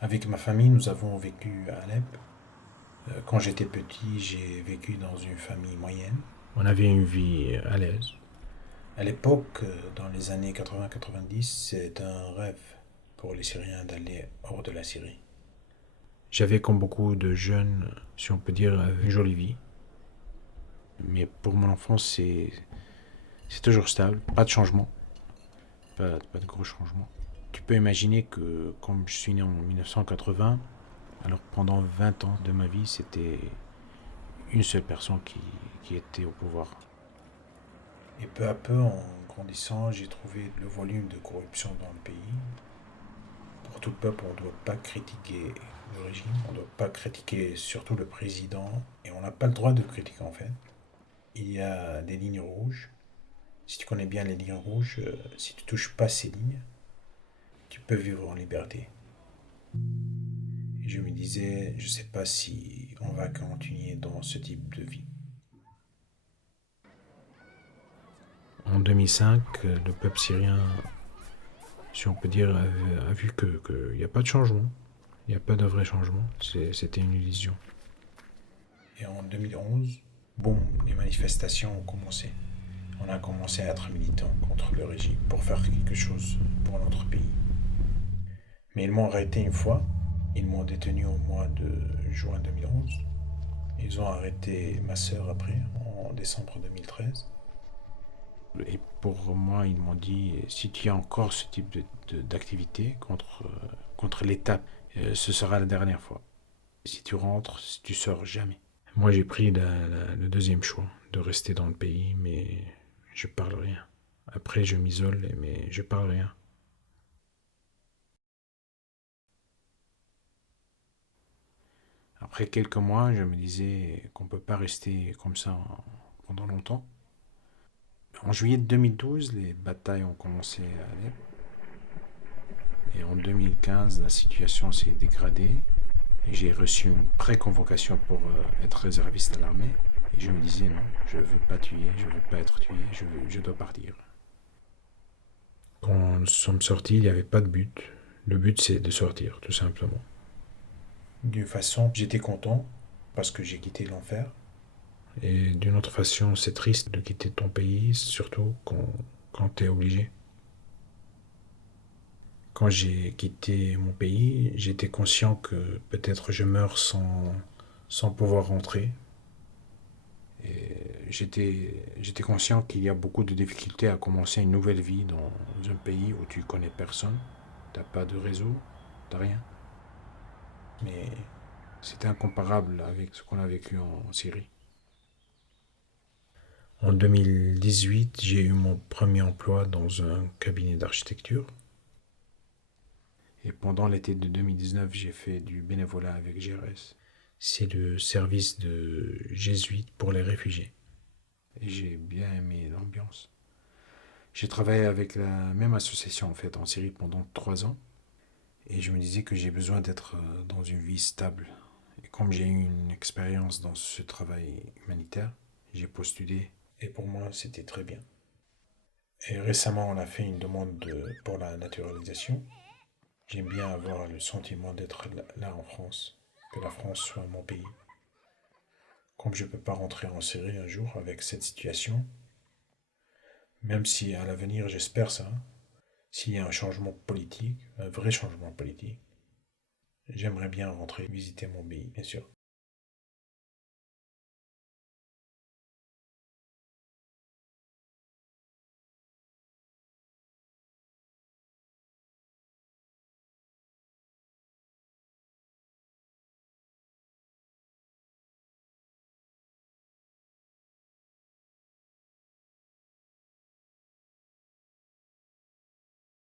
Avec ma famille, nous avons vécu à Alep. Quand j'étais petit, j'ai vécu dans une famille moyenne. On avait une vie à l'aise. À l'époque, dans les années 80-90, c'est un rêve pour les Syriens d'aller hors de la Syrie. J'avais, comme beaucoup de jeunes, si on peut dire, une jolie vie. Mais pour mon enfance, c'est toujours stable, pas de changement, pas de gros changements. Tu peux imaginer que, comme je suis né en 1980, alors pendant 20 ans de ma vie, c'était une seule personne qui était au pouvoir. Et peu à peu, en grandissant, j'ai trouvé le volume de corruption dans le pays. Pour tout peuple, on ne doit pas critiquer le régime, on ne doit pas critiquer surtout le président, et on n'a pas le droit de critiquer en fait. Il y a des lignes rouges. Si tu connais bien les lignes rouges, si tu touches pas ces lignes, tu peux vivre en liberté. Et je me disais, je ne sais pas si on va continuer dans ce type de vie. En 2005, le peuple syrien, si on peut dire, a vu qu'il n'y a pas de changement. Il n'y a pas de vrai changement. C'était une illusion. Et en 2011, boum, les manifestations ont commencé. On a commencé à être militants contre le régime pour faire quelque chose pour notre pays. Mais ils m'ont arrêté une fois. Ils m'ont détenu au mois de juin 2011. Ils ont arrêté ma sœur après, en décembre 2013. Et pour moi, ils m'ont dit, si tu as encore ce type d'activité contre l'État, ce sera la dernière fois. Si tu rentres, tu sors jamais. Moi, j'ai pris le deuxième choix, de rester dans le pays, mais je parle rien. Après, je m'isole, mais je parle rien. Après quelques mois, je me disais qu'on ne peut pas rester comme ça pendant longtemps. En juillet 2012, les batailles ont commencé à Alep. Et en 2015, la situation s'est dégradée. Et j'ai reçu une pré-convocation pour être réserviste à l'armée. Et je me disais non, je ne veux pas tuer, je ne veux pas être tué, je dois partir. Quand nous sommes sortis, il n'y avait pas de but. Le but, c'est de sortir, tout simplement. D'une façon, j'étais content parce que j'ai quitté l'enfer. Et d'une autre façon, c'est triste de quitter ton pays, surtout quand tu es obligé. Quand j'ai quitté mon pays, j'étais conscient que peut-être je meurs sans pouvoir rentrer. Et j'étais conscient qu'il y a beaucoup de difficultés à commencer une nouvelle vie dans un pays où tu connais personne, t'as pas de réseau, t'as rien. Mais c'était incomparable avec ce qu'on a vécu en Syrie. En 2018, j'ai eu mon premier emploi dans un cabinet d'architecture. Et pendant l'été de 2019, j'ai fait du bénévolat avec GRS. C'est le service de jésuites pour les réfugiés. Et j'ai bien aimé l'ambiance. J'ai travaillé avec la même association en fait en Syrie pendant 3 ans. Et je me disais que j'ai besoin d'être dans une vie stable. Et comme j'ai eu une expérience dans ce travail humanitaire, j'ai postulé. Et pour moi, c'était très bien. Et récemment, on a fait une demande pour la naturalisation. J'aime bien avoir le sentiment d'être là en France, que la France soit mon pays. Comme je ne peux pas rentrer en Syrie un jour avec cette situation, même si à l'avenir j'espère ça, s'il y a un changement politique, un vrai changement politique, j'aimerais bien rentrer visiter mon pays, bien sûr.